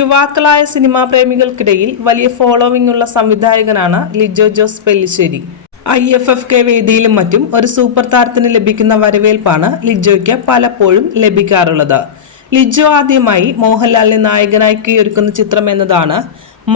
യുവാക്കളായ cinema പ്രേമികൾക്കിടയിൽ വലിയ following ഉള്ള സംവിധായകനാണ് Lijo Jose Pellissery. I F F K വേദിയിലും മറ്റും ഒരു സൂപ്പർ താരത്തിന് ലഭിക്കുന്ന വരവേൽപ്പാണ് ലിജോയ്ക്ക് പലപ്പോഴും ലഭിക്കാറുള്ളത്. ലിജോ ആദ്യമായി മോഹൻലാലിനെ നായകനായി കീഴൊരുക്കുന്ന ചിത്രം എന്നതാണ്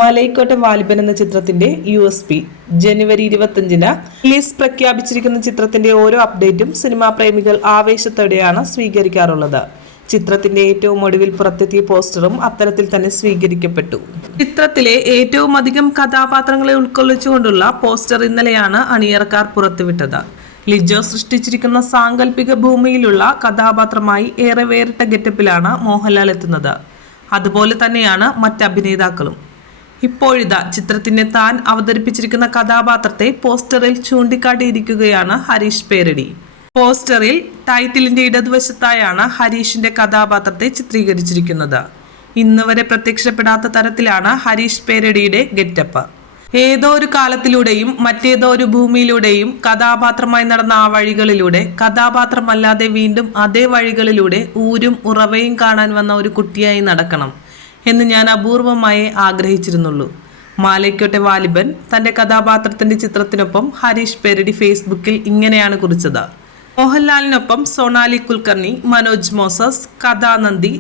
മലൈക്കോട്ടെ വാലിബൻ എന്ന ചിത്രത്തിന്റെ യു എസ് പി. ജനുവരി ഇരുപത്തിയഞ്ചിന് റിലീസ് പ്രഖ്യാപിച്ചിരിക്കുന്ന ചിത്രത്തിന്റെ ഓരോ അപ്ഡേറ്റും സിനിമാ പ്രേമികൾ ആവേശത്തോടെയാണ് സ്വീകരിക്കാറുള്ളത്. ചിത്രത്തിന്റെ ഏറ്റവും ഒടുവിൽ പുറത്തെത്തിയ പോസ്റ്ററും അത്തരത്തിൽ തന്നെ സ്വീകരിക്കപ്പെട്ടു. ചിത്രത്തിലെ ഏറ്റവും അധികം കഥാപാത്രങ്ങളെ ഉൾക്കൊള്ളിച്ചുകൊണ്ടുള്ള പോസ്റ്റർ ഇന്നലെയാണ് അണിയറക്കാർ പുറത്തുവിട്ടത്. ലിജോ സൃഷ്ടിച്ചിരിക്കുന്ന സാങ്കല്പിക ഭൂമിയിലുള്ള കഥാപാത്രമായി ഏറെ വേറിട്ട ഗെറ്റപ്പിലാണ് മോഹൻലാൽ എത്തുന്നത്. അതുപോലെ തന്നെയാണ് മറ്റ് അഭിനേതാക്കളും. ഇപ്പോഴിതാ ചിത്രത്തിന്റെ താൻ അവതരിപ്പിച്ചിരിക്കുന്ന കഥാപാത്രത്തെ പോസ്റ്ററിൽ ചൂണ്ടിക്കാട്ടിയിരിക്കുകയാണ് ഹരീഷ് പേരടി. പോസ്റ്ററിൽ ടൈറ്റിലിന്റെ ഇടതുവശത്തായാണ് ഹരീഷിന്റെ കഥാപാത്രത്തെ ചിത്രീകരിച്ചിരിക്കുന്നത്. ഇന്ന് വരെ പ്രത്യക്ഷപ്പെടാത്ത തരത്തിലാണ് ഹരീഷ് പേരടിയുടെ ഗെറ്റപ്പ്. ഏതോ ഒരു കാലത്തിലൂടെയും മറ്റേതോ ഒരു ഭൂമിയിലൂടെയും കഥാപാത്രമായി നടന്ന ആ വഴികളിലൂടെ കഥാപാത്രമല്ലാതെ വീണ്ടും അതേ വഴികളിലൂടെ ഊരും ഉറവയും കാണാൻ വന്ന ഒരു കുട്ടിയായി നടക്കണം എന്ന് ഞാൻ അപൂർവമായി ആഗ്രഹിച്ചിരുന്നുള്ളൂ. മാലയ്ക്കോട്ടെ വാലിബൻ തന്റെ കഥാപാത്രത്തിന്റെ ചിത്രത്തിനൊപ്പം ഹരീഷ് പെരടി ഫേസ്ബുക്കിൽ ഇങ്ങനെയാണ് കുറിച്ചത്. മോഹൻലാലിനൊപ്പം സോണാലി കുൽക്കർണി മനോജ് മോസസ് കഥാനന്ദി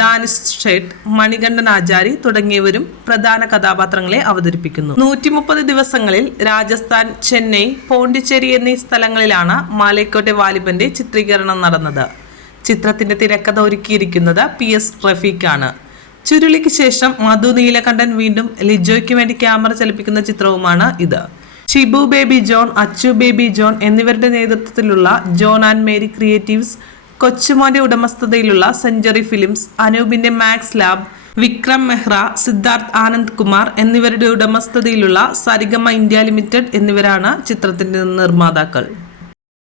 ദാനിഷ് ഷേട്ട് മണികണ്ഠൻ ആചാരി തുടങ്ങിയവരും പ്രധാന കഥാപാത്രങ്ങളെ അവതരിപ്പിക്കുന്നു. നൂറ്റി മുപ്പത് ദിവസങ്ങളിൽ രാജസ്ഥാൻ ചെന്നൈ പോണ്ടിച്ചേരി എന്നീ സ്ഥലങ്ങളിലാണ് മാലയ്ക്കോട്ടെ വാലിബന്റെ ചിത്രീകരണം നടന്നത്. ചിത്രത്തിന്റെ തിരക്കഥ ഒരുക്കിയിരിക്കുന്നത് പി എസ് റഫീഖാണ്. ചുരുളിക്ക് ശേഷം മധു നീലകണ്ഠൻ വീണ്ടും ലിജോയ്ക്ക് വേണ്ടി ക്യാമറ ചലിപ്പിക്കുന്ന ചിത്രവുമാണ് ഇത്. ഷിബു ബേബി ജോൺ അച്ചു ബേബി ജോൺ എന്നിവരുടെ നേതൃത്വത്തിലുള്ള ജോൺ ആൻഡ് മേരി ക്രിയേറ്റീവ്സ് കൊച്ചുമോന്റെ ഉടമസ്ഥതയിലുള്ള സെഞ്ചുറി ഫിലിംസ് അനൂപിന്റെ മാക്സ് ലാബ് വിക്രം മെഹ്റ സിദ്ധാർത്ഥ് ആനന്ദ് കുമാർ എന്നിവരുടെ ഉടമസ്ഥതയിലുള്ള സരിഗമ ഇന്ത്യ ലിമിറ്റഡ് എന്നിവരാണ് ചിത്രത്തിന്റെ നിർമ്മാതാക്കൾ.